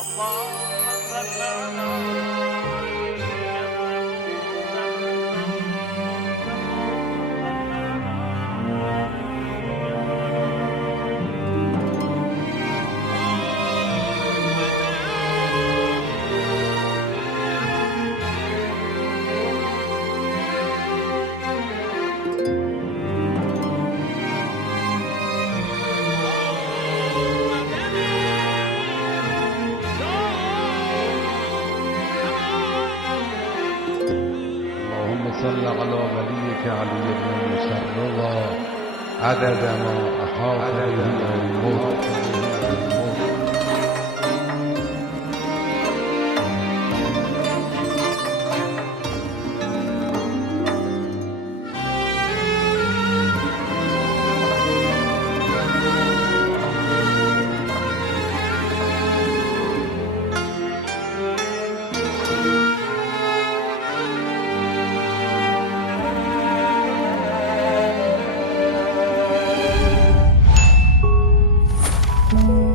اللهم صل على صل على وليك علي بن المسرى عدد ما أحاط به الموت. Thank you.